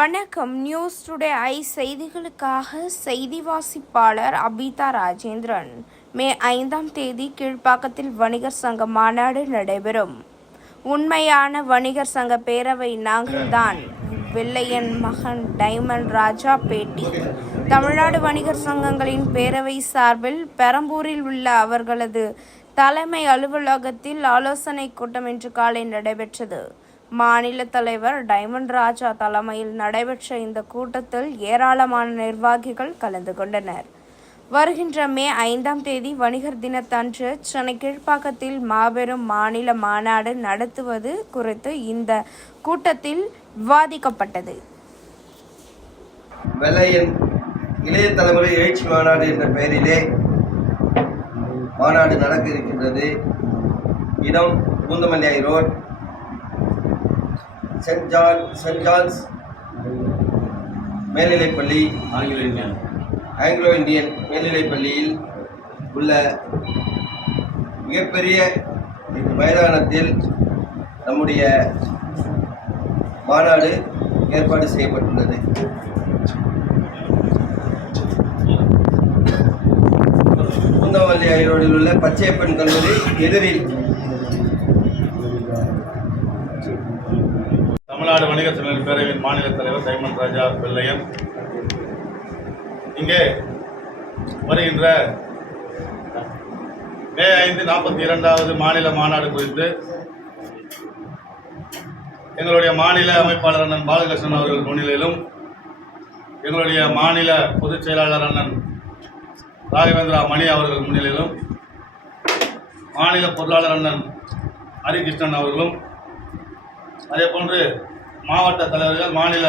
வணக்கம். News today I செய்திகளுக்காக செய்தி வாசிப்பாளர் அபிதா ராஜேந்திரன். மே ஐந்தாம் தேதி கீழ்ப்பாக்கத்தில் வணிகர் சங்க மாநாடு நடைபெறும். உண்மையான வணிகர் சங்க பேரவை நாங்கள்தான். வெள்ளையன் மகன் டைமண்ட் ராஜா பேட்டி. தமிழ்நாடு வணிகர் சங்கங்களின் பேரவை சார்பில் பெரம்பூரில் உள்ள அவர்களது தலைமை அலுவலகத்தில் ஆலோசனை கூட்டம் இன்று காலை நடைபெற்றது. மாநில தலைவர் டைமண்ட் ராஜா தலைமையில் நடைபெற்ற இந்த கூட்டத்தில் ஏராளமான நிர்வாகிகள் கலந்து கொண்டனர். வருகின்ற மே ஐந்தாம் தேதி வணிகர் தினத்தன்று சென்னை கீழ்ப்பாக்கத்தில் மாபெரும் மாநில மாநாடு நடத்துவது குறித்து இந்த கூட்டத்தில் விவாதிக்கப்பட்டது. வெள்ளையன் இளைய தலைமுறை எழுச்சி மாநாடு என்ற பெயரிலே மாநாடு நடக்க இருக்கின்றது. இடம் பூந்தமல்லியாய் road. Saint John saint John's மேல்நிலைப்பள்ளி ஆங்கில இந்தியன் ஆங்கிலோ இந்தியன் மேல்நிலைப்பள்ளியில் உள்ள மிகப்பெரிய மைதானத்தில் நம்முடைய மாநாடு ஏற்பாடு செய்யப்பட்டுள்ளது. பூந்தமல்லி ரோடில் உள்ள பச்சையப்பன் கல்லூரி எதிரில் தமிழ்நாடு வணிகர் சங்க பேரவையின் மாநில தலைவர் சைமன் ராஜா வெள்ளையன். இங்கே வருகின்ற மே ஐந்து நாற்பத்தி இரண்டாவது மாநில மாநாடு குறித்து எங்களுடைய மாநில அமைப்பாளர் அண்ணன் பாலகிருஷ்ணன் அவர்கள் முன்னிலையிலும் எங்களுடைய மாநில பொதுச் செயலாளர் அண்ணன் ராகவேந்திரா மணி அவர்கள் முன்னிலையிலும் மாநில பொருளாளர் அண்ணன் ஹரிகிருஷ்ணன் அவர்களும் அதே போன்று மாவட்ட தலைவர்கள் மாநில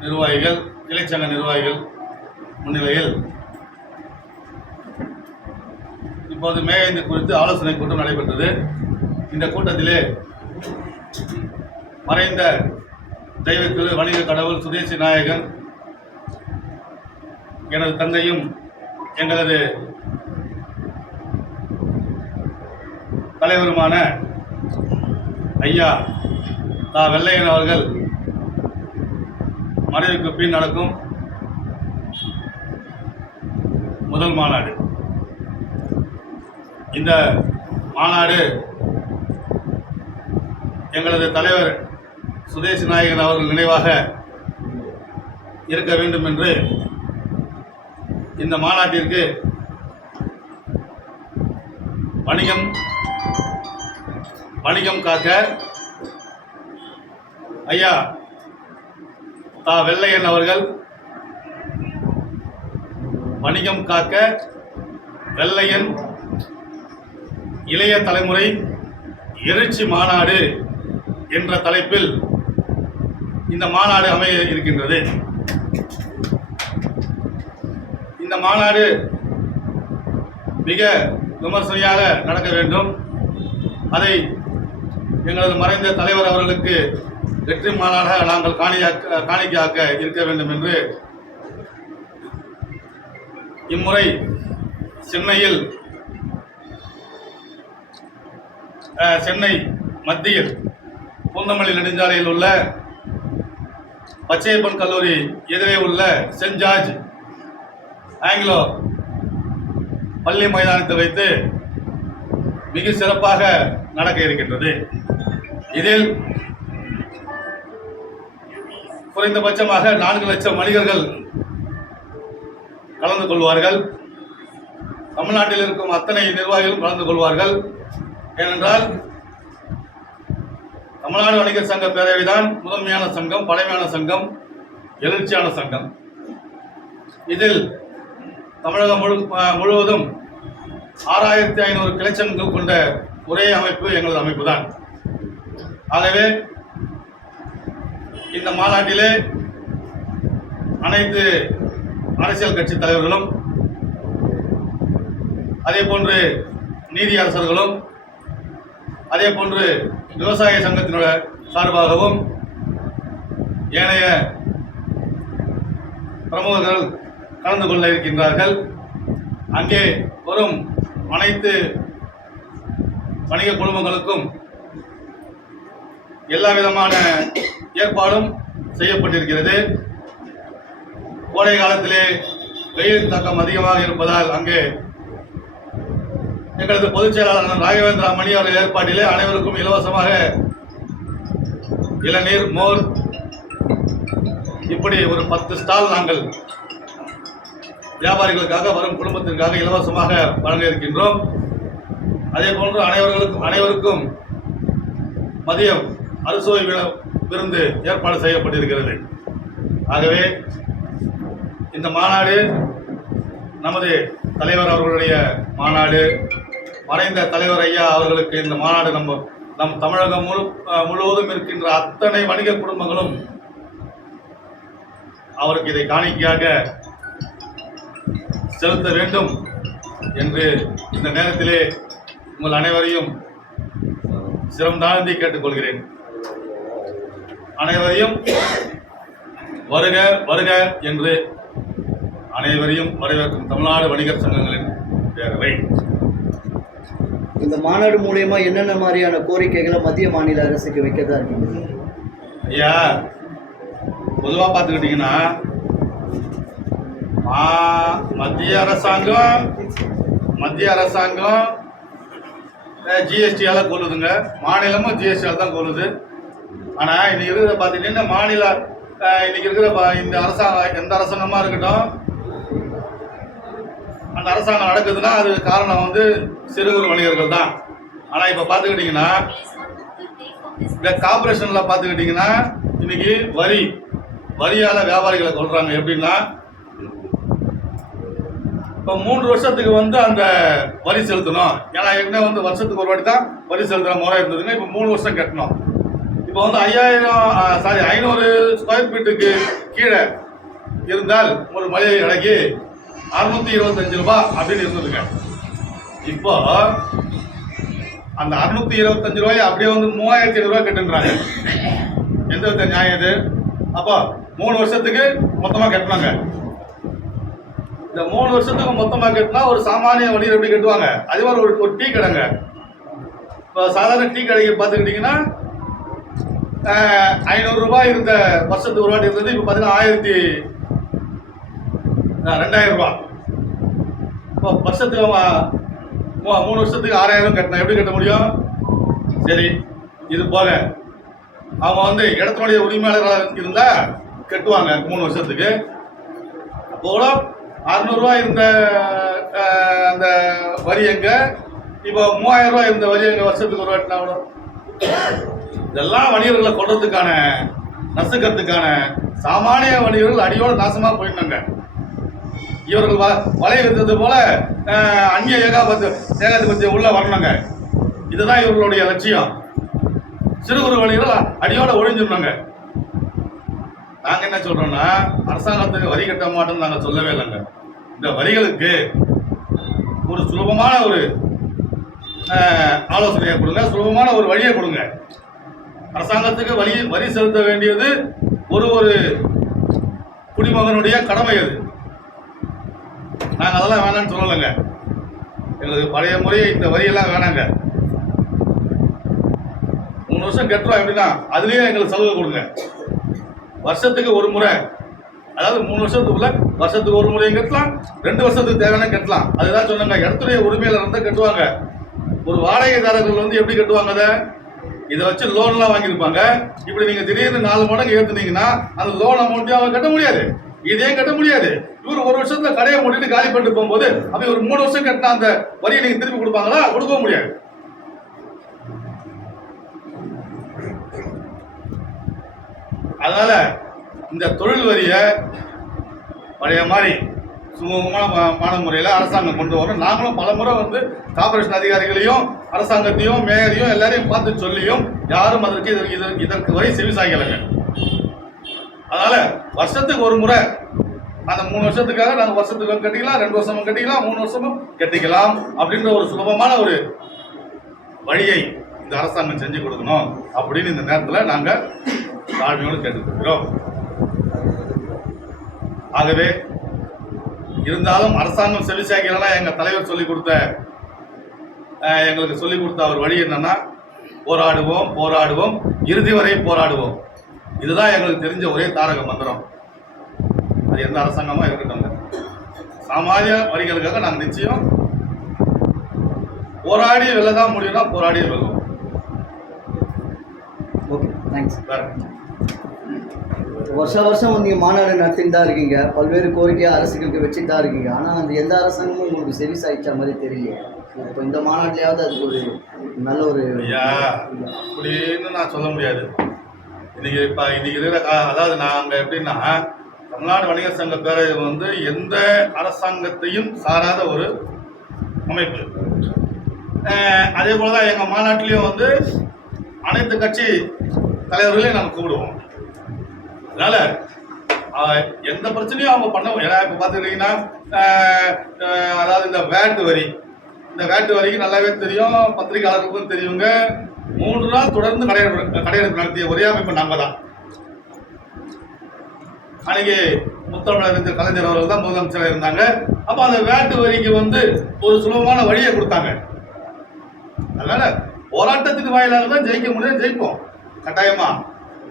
நிர்வாகிகள் கிளைச்சங்க நிர்வாகிகள் முன்னிலையில் இப்போது மேகந்தி குறித்து ஆலோசனை கூட்டம் நடைபெற்றது. இந்த கூட்டத்திலே மறைந்த தெய்வ திரு வணிக கடவுள் சுதேசி நாயகன் எனது தந்தையும் எங்களது தலைவருமான ஐயா தா வெள்ளையன் அவர்கள் மறைவுக்கு பின் நடக்கும் முதல் மாநாடு. இந்த மாநாடு எங்களது தலைவர் சுதேசி நாயகன் அவர்கள் நினைவாக இருக்க வேண்டும் என்று இந்த மாநாட்டிற்கு வணிகம் வணிகம் காக்க ஐயா தா. வெள்ளையன் அவர்கள் வணிகம் காக்க வெள்ளையன் இளைய தலைமுறை எழுச்சி மாநாடு என்ற தலைப்பில் இந்த மாநாடு அமைய இருக்கின்றது. இந்த மாநாடு மிக விமர்சனையாக நடக்க வேண்டும். அதை எங்களது மறைந்த தலைவர் அவர்களுக்கு வெற்றி மாநாடாக நாங்கள் காணியாக்க காணிக்கையாக்க இருக்க வேண்டும் என்று இம்முறை சென்னையில் சென்னை மத்தியில் பூந்தமல்லி நெடுஞ்சாலையில் உள்ள பச்சையப்பன் கல்லூரி எதிரே உள்ள சென்ட் ஜார்ஜ் ஆங்கிலோ பள்ளி மைதானத்தை வைத்து மிக சிறப்பாக நடக்க இருக்கின்றது. இதில் குறைந்தபட்சமாக நான்கு லட்சம் வணிகர்கள் கலந்து கொள்வார்கள். தமிழ்நாட்டில் இருக்கும் அத்தனை நிர்வாகிகளும் கலந்து கொள்வார்கள். ஏனென்றால் தமிழ்நாடு வணிகர் சங்க பேரவைதான் முதன்மையான சங்கம் பழமையான சங்கம் எழுச்சியான சங்கம். இதில் தமிழகம் முழு முழுவதும் ஆறாயிரத்தி ஐநூறு கிளைச்சங்கள் கொண்ட ஒரே அமைப்பு எங்களது அமைப்பு தான் ஆகவே இந்த மாநாட்டிலே அனைத்து அரசியல் கட்சி தலைவர்களும் அதே போன்று நீதி அரசர்களும் அதே போன்று விவசாய சங்கத்தினுடைய சார்பாகவும் ஏனைய பிரமுகர்கள் கலந்து கொள்ள இருக்கின்றார்கள். அங்கே வரும் அனைத்து வணிக குழுமங்களுக்கும் எல்லா விதமான ஏற்பாடும் செய்யப்பட்டிருக்கிறது. கோடை காலத்திலே வெயில் தாக்கம் அதிகமாக இருப்பதால் அங்கே எங்களது பொதுச் செயலாளர் ராகவேந்திரா மணி அவர்கள் ஏற்பாட்டிலே அனைவருக்கும் இலவசமாக இளநீர் மோர் இப்படி ஒரு பத்து ஸ்டால் நாங்கள் வியாபாரிகளுக்காக வரும் குடும்பத்திற்காக இலவசமாக வழங்க இருக்கின்றோம் அதே போன்று அனைவர்களுக்கும் அனைவருக்கும் மதியம் அறுசுவை விருந்து ஏற்பாடு செய்யப்பட்டிருக்கிறது. ஆகவே இந்த மாநாடு நமது தலைவர் அவர்களுடைய மாநாடு மறைந்த தலைவர் ஐயா அவர்களுக்கு இந்த மாநாடு நம்ம நம் தமிழகம் முழு முழுவதும் இருக்கின்ற அத்தனை வணிக குடும்பங்களும் அவருக்கு இதை காணிக்கையாக செலுத்த வேண்டும் என்று இந்த நேரத்திலே உங்கள் அனைவரையும் சிரம் தாழ்ந்தி கேட்டுக்கொள்கிறேன். அனைவரையும் வருக வருக என்று அனைவரையும் வரவேற்கும் தமிழ்நாடு வணிகர் சங்கங்களின் பேரவை இந்த மாநாடு மூலியமா என்னென்ன மாதிரியான கோரிக்கைகளை மத்திய மாநில அரசுக்கு வைக்கிறதா இருக்கீங்க? ஐயா பொதுவாக பார்த்துக்கிட்டிங்கன்னா மா- மத்திய அரசாங்கம் மத்திய அரசாங்கம் ஜிஎஸ்டியால் கொள்ளுதுங்க மாநிலமும் ஜிஎஸ்டியால் தான் கொள்ளுது ஆனால் இன்னைக்கு இருக்கிறத பார்த்துக்கிட்டிங்கன்னா மாநில இன்னைக்கு இருக்கிற இந்த அரசாங்கம் எந்த அரசாங்கமாக இருக்கட்டும் அந்த அரசாங்கம் நடக்குதுன்னா அது காரணம் வந்து சிறு குறு வணிகர்கள் தான். ஆனால் இப்போ பார்த்துக்கிட்டிங்கன்னா இந்த கார்பரேஷனில் பார்த்துக்கிட்டிங்கன்னா இன்னைக்கு வரி வரியால் வியாபாரிகளை கொள்கிறாங்க எப்படின்னா இப்போ மூன்று வருஷத்துக்கு வந்து அந்த வரி செலுத்தணும். ஏன்னா என்ன வந்து வருஷத்துக்கு ஒரு வாட்டி தான் வரி செலுத்துகிற முறை இருந்ததுங்க. இப்போ மூணு வருஷம் கட்டணும். இப்போ வந்து ஐயாயிரம் சாரி ஐநூறு ஸ்கொயர் ஃபீட்டுக்கு கீழே இருந்தால் ஒரு மளிகை கடைக்கு அறுநூத்தி இருபத்தஞ்சு ரூபா அப்படின்னு இருந்ததுங்க. இப்போ அந்த அறுநூத்தி இருபத்தஞ்சு ரூபாய் அப்படியே வந்து மூவாயிரத்தி ஐநூறுரூவா கட்டுன்றாங்க. எந்த வித நியாயம் இது? அப்போ மூணு வருஷத்துக்கு மொத்தமாக கட்டினாங்க இந்த மூணு வருஷத்துக்கு மொத்தமாக கட்டினா ஒரு சாமானிய வணிகர் எப்படி கட்டுவாங்க? அதே மாதிரி ஒரு ஒரு டீ கடைங்க. இப்போ சாதாரண டீ கடைக்கு பார்த்துக்கிட்டிங்கன்னா ஐநூறு ரூபாய் இருந்த வருஷத்துக்கு ஒரு வாட்டி இருந்தது இப்போ பார்த்தீங்கன்னா ஆயிரத்தி ரெண்டாயிரம் ரூபா இப்போ வருஷத்துக்கு அவன் மூ- மூணு வருஷத்துக்கு ஆறாயிரம் கட்டினா எப்படி கட்ட முடியும்? சரி இது போக அவங்க வந்து இடத்தினுடைய உரிமையாளராக இருந்தால் கட்டுவாங்க மூணு வருஷத்துக்கு. அப்போ கூட அறுநூறுவா இருந்த அந்த வரி எங்கே? இப்போ மூவாயிரம் ரூபாய் இருந்த வரி எங்கள் வருஷத்துக்கு ஒரு வாட்டினா கூட இதெல்லாம் வணிகர்களை கொள்றதுக்கான நசுக்கிறதுக்கான சாமானிய வணிகர்கள் அடியோட நாசமா போயிருந்தாங்க இவர்கள் வ- வலை வித்தது போல அந்நிய ஏகாபத்து ஏகாதிபத்தியம் உள்ள வரணுங்க இதுதான் இவர்களுடைய லட்சியம். சிறு குறு வணிகர்கள் அடியோட ஒழிஞ்சிருந்தாங்க. நாங்க என்ன சொல்றோம்னா அரசாங்கத்துக்கு வரி கட்ட மாட்டோம்னு நாங்க சொல்லவே இல்லைங்க. இந்த வரிகளுக்கு ஒரு சுலபமான ஒரு ஆலோசனையை கொடுங்க சுலபமான ஒரு வழியை கொடுங்க. அரசாங்கத்துக்கு வரி வரி செலுத்த வேண்டியது ஒரு ஒரு குடிமகனுடைய கடமை அது. நாங்கள் அதெல்லாம் வேணாம்னு சொல்லலைங்க. எங்களுக்கு பழைய முறை இந்த வரியெல்லாம் வேணாங்க. மூணு வருஷம் கட்டுறோம் எப்படின்னா அதுலேயே எங்களுக்கு சலுகை கொடுங்க. வருஷத்துக்கு ஒரு முறை அதாவது மூணு வருஷத்துக்குள்ள வருஷத்துக்கு ஒரு முறையும் கட்டலாம் ரெண்டு வருஷத்துக்கு தேவையான கட்டலாம். அதுதான் சொன்னாங்க இடத்துடைய உரிமையில இருந்தால் கட்டுவாங்க. ஒரு வாடகைதாரர்கள் வந்து எப்படி கட்டுவாங்க அதை? இதை வச்சு லோன்லாம் வாங்கியிருப்பாங்க. இப்படி நீங்க திடீர்னு நாலு மடங்கு ஏற்றுனீங்கன்னா அந்த லோன் அமௌண்ட்டையும் அவங்க கட்ட முடியாது. இதே கட்ட முடியாது. இவர் ஒரு வருஷத்துல கடையை மூடிட்டு காலி பண்ணிட்டு போகும்போது அப்படி ஒரு மூணு வருஷம் கட்டின அந்த வரியை நீங்க திருப்பி கொடுப்பாங்களா? கொடுக்க முடியாது. அதனால இந்த தொழில் வரியை பழைய மாதிரி சுமூகமான முறையில் அரசாங்கம் கொண்டு வரும் நாங்களும் பல முறை வந்து கார்பரேஷன் அதிகாரிகளையும் அரசாங்கத்தையும் மேயரையும் எல்லாரையும் பார்த்து சொல்லியும் யாரும் அதற்கு இதற்கு இதற்கு- இதற்கு வரை செவி சாய்க்கலைங்க. அதனால வருஷத்துக்கு ஒரு முறை அந்த மூணு வருஷத்துக்காக நாங்கள் வருஷத்துக்கு கட்டிக்கலாம் ரெண்டு வருஷமும் கட்டிக்கலாம் மூணு வருஷமும் கட்டிக்கலாம் அப்படின்ற ஒரு சுலபமான ஒரு வழியை இந்த அரசாங்கம் செஞ்சு கொடுக்கணும் அப்படின்னு இந்த நேரத்தில் நாங்கள் தாழ்மையோடு கேட்டுக்கொள்கிறோம். ஆகவே இருந்தாலும் அரசாங்கம் செவிசாய்க்கலாம் எங்கள் தலைவர் சொல்லி கொடுத்த எங்களுக்கு சொல்லி கொடுத்த அவர் வழி என்னன்னா போராடுவோம் போராடுவோம் இறுதி வரை போராடுவோம். இதுதான் எங்களுக்கு தெரிஞ்ச ஒரே தாரக மந்திரம். அது எந்த அரசாங்கமா இருக்கட்டும். சாமானிய வரிகளுக்காக நாங்கள் நிச்சயம் போராடி வெல்லதான் முடியும்னா போராடி வெல்லுவோம். ஓகே தேங்க்ஸ் வருஷ வருஷம் நீங்கள் மாநாடு நடத்திட்டு தான் இருக்கீங்க. பல்வேறு கோரிக்கையை அரசுகளுக்கு வச்சுட்டு தான் இருக்கீங்க. ஆனால் அந்த எந்த அரசாங்கமும் உங்களுக்கு செவி சாய்ச்ச மாதிரி தெரியலையே. இப்போ இந்த மாநாட்டிலேயாவது அதுக்கு ஒரு நல்ல ஒரு ஐயா அப்படின்னு நான் சொல்ல முடியாது. இன்னைக்கு இப்போ இன்னைக்கு இருக்கிற கா அதாவது நாங்கள் எப்படின்னா தமிழ்நாடு வணிகர் சங்க பேரவை வந்து எந்த அரசாங்கத்தையும் சாராத ஒரு அமைப்பு. அதே போல தான் எங்கள் மாநாட்டிலையும் வந்து அனைத்து கட்சி தலைவர்களையும் நாங்கள் கூப்பிடுவோம். அதனால் எந்த பிரச்சனையும் அவங்க பண்ண ஏன்னா இப்போ பார்த்துக்கிட்டிங்கன்னா அதாவது இந்த வேட் வரி இந்த வேட்டு வரைக்கும் நல்லாவே தெரியும் பத்திரிகையாளர்களுக்கும் தெரியுங்க. மூன்று நாள் தொடர்ந்து கடையெடுப்பு கடையெடுப்பு நடத்திய ஒரே அமைப்பு நாங்கள் தான் அன்னைக்கு முத்தமிழறிஞர் கலைஞர் அவர்கள் தான் முதலமைச்சராக இருந்தாங்க. அப்போ அந்த வேட்டு வரிக்கு வந்து ஒரு சுலபமான வழியை கொடுத்தாங்க. அதனால போராட்டத்தின் வாயிலாக தான் ஜெயிக்க முடியும் ஜெயிப்போம். கட்டாயமா?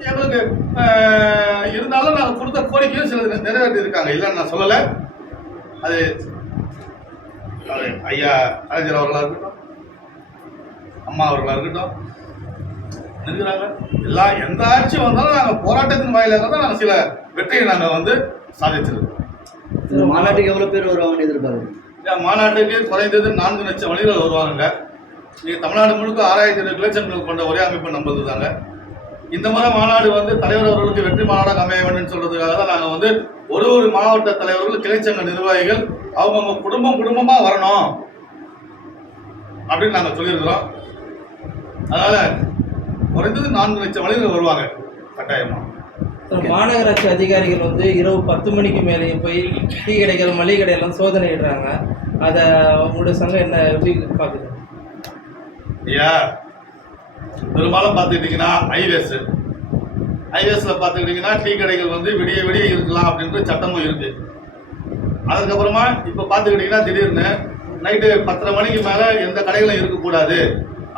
எங்களுக்கு இருந்தாலும் நாங்கள் கொடுத்த கோரிக்கையும் சில நிறைவேற்றி இருக்காங்க இல்லைன்னு நான் சொல்லலை. அது ஐயா கலைஞர் அவர்களாக இருக்கட்டும் அம்மா அவர்களாக இருக்கட்டும் இருக்கிறாங்க எல்லா எந்த ஆட்சி வந்தாலும் நாங்கள் போராட்டத்தின் வாயிலாக தான் நாங்கள் சில வெற்றியை நாங்கள் வந்து சாதிச்சிருக்கோம். மாநாட்டுக்கு எவ்வளோ பேர் வருவாங்கன்னு எதிர்பார்க்குறீங்க? இந்த மாநாட்டுக்கு குறைந்தது நான்கு லட்சம் மனிதர்கள் வருவாங்க நீங்கள் தமிழ்நாடு முழுக்க ஆறாயிரத்தி ஐநூறு கிளைச்சங்கள் கொண்ட ஒரே அமைப்பு நம்பது தாங்க இந்த முறை மாநாடு வந்து தலைவர் அவர்களுக்கு வெற்றி மாநாடாக அமைய வேண்டும்னு சொல்றதுக்காக தான் நாங்கள் வந்து ஒரு ஒரு மாவட்ட தலைவர்கள் கிளைச்சங்க நிர்வாகிகள் அவங்கவுங்க குடும்பம் குடும்பமாக வரணும் அப்படின்னு நாங்கள் சொல்லியிருக்கிறோம். அதனால குறைந்தது நான்கு லட்சம் மனிதர்கள் வருவாங்க கட்டாயமா. மாநகராட்சி அதிகாரிகள் வந்து இரவு பத்து மணிக்கு மேலேயே போய் டீ கடைகள் மளிகை கடையெல்லாம் சோதனையிடுறாங்க அதை உங்களுடைய சங்கம் என்ன எப்படி பார்க்குது? ஐயா பெரும்பாலும் பார்த்துக்கிட்டிங்கன்னா ஹைவேஸ் ஹைவேஸில் பார்த்துக்கிட்டிங்கன்னா டீ கடைகள் வந்து விடிய விடிய இருக்கலாம் அப்படின்ற சட்டமும் இருக்குது அதுக்கப்புறமா இப்போ பார்த்துக்கிட்டிங்கன்னா திடீர்னு நைட்டு பத்தரை மணிக்கு மேலே எந்த கடைகளும் இருக்கக்கூடாது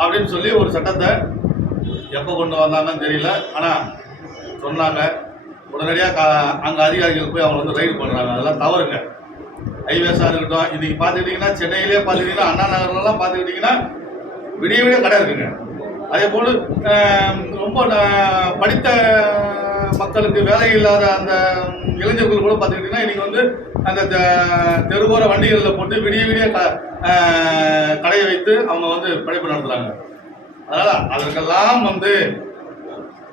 அப்படின்னு சொல்லி ஒரு சட்டத்தை எப்போ கொண்டு வந்தாங்கன்னு தெரியல. ஆனால் சொன்னாங்க. உடனடியாக கா அங்கே அதிகாரிகள் போய் அவங்க வந்து ரைடு பண்ணுறாங்க அதெல்லாம் தவறுங்க. ஹைவேஸாக இருக்கட்டும் இன்றைக்கி பார்த்துக்கிட்டிங்கன்னா சென்னையிலே பார்த்துக்கிட்டிங்கன்னா அண்ணா நகர்லாம் பார்த்துக்கிட்டிங்கன்னா விடிய விடிய கடை இருக்குங்க. அதே போல் ரொம்ப படித்த மக்களுக்கு வேலை இல்லாத அந்த இளைஞர்கள் கூட பார்த்துக்கிட்டிங்கன்னா இன்னைக்கு வந்து அந்த தெருவோர வண்டிகளில் போட்டு விடிய விடிய க கடையை வைத்து அவங்க வந்து படிப்பு நடத்துகிறாங்க அதனால் அதற்கெல்லாம் வந்து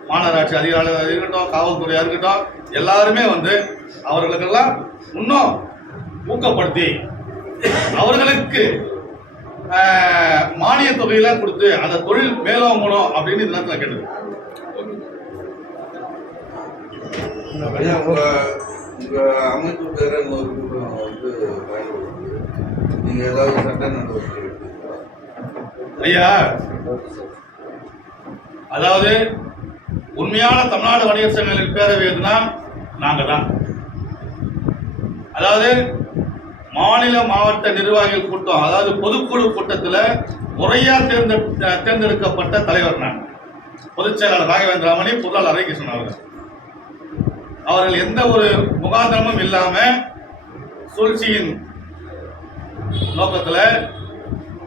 மாநகராட்சி அதிகாரிகள் இருக்கட்டும் காவல்துறையாக இருக்கட்டும் எல்லாருமே வந்து அவர்களுக்கெல்லாம் இன்னும் ஊக்கப்படுத்தி அவர்களுக்கு மானிய தொகையெல்லாம் கொடுத்து அந்த தொழில் மேலோங்கணும் அப்படின்னு இந்த நேரத்தில் கேட்டது. அமைப்பு பேர இன்னொரு கூட்டம் வந்து பயன்படுது நீங்க ஏதாவது சட்ட நடவடிக்கை எடுத்தீங்களா? ஐயா அதாவது உண்மையான தமிழ்நாடு வணிகர் சங்கங்களின் பேரவை எதுனா நாங்க தான் அதாவது மாநில மாவட்ட நிர்வாகிகள் கூட்டம் அதாவது பொதுக்குழு கூட்டத்தில் முறையாக தேர்ந்த தேர்ந்தெடுக்கப்பட்ட தலைவர் நான். பொதுச் செயலாளர் ராகவேந்திராமணி பொருளாளர் ஹரிகிருஷ்ணன் அவர்கள். அவர்கள் எந்த ஒரு முகாந்திரமும் இல்லாமல் சூழ்ச்சியின் நோக்கத்தில்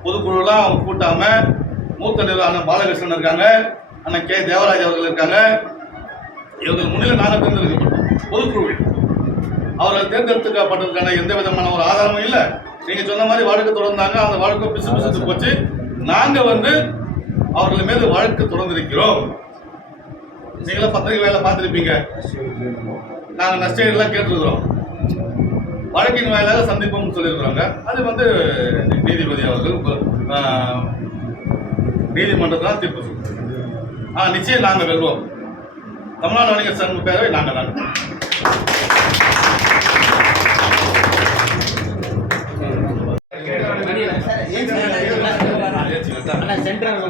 பொதுக்குழுலாம் அவங்க கூட்டாமல் மூத்த நிர்வாகம் பாலகிருஷ்ணன் இருக்காங்க அண்ணன் கே. தேவராஜ் அவர்கள் இருக்காங்க. இவர்கள் முன்னிலை நாங்கள் தேர்ந்தெடுக்கப்பட்டோம் பொதுக்குழுவில். அவர்கள் தேர்ந்தெடுக்கப்பட்டதுக்கான எந்த விதமான ஒரு ஆதாரமும் இல்லை. நீங்க சொன்ன மாதிரி வழக்கு தொடர்ந்தாங்க அந்த வழக்கு பிசு பிசுத்து போச்சு. நாங்க வந்து அவர்கள் மீது வழக்கு தொடர்ந்திருக்கிறோம். நீங்களும் பத்திரிகை வேலை பார்த்துருப்பீங்க. நாங்க நஷ்டஈடுலாம் கேட்டிருக்கிறோம். வழக்கின் வாயிலாக சந்திப்போம்னு சொல்லியிருக்கிறாங்க. அது வந்து நீதிபதி அவர்கள் நீதிமன்றத்தில் தீர்ப்பு சொல்றாங்க ஆ நிச்சயம் நாங்கள் வெல்வோம். தமிழ்நாடு வணிகர் சங்க பேரவை நாங்கள் தான். சென்ட்ரல்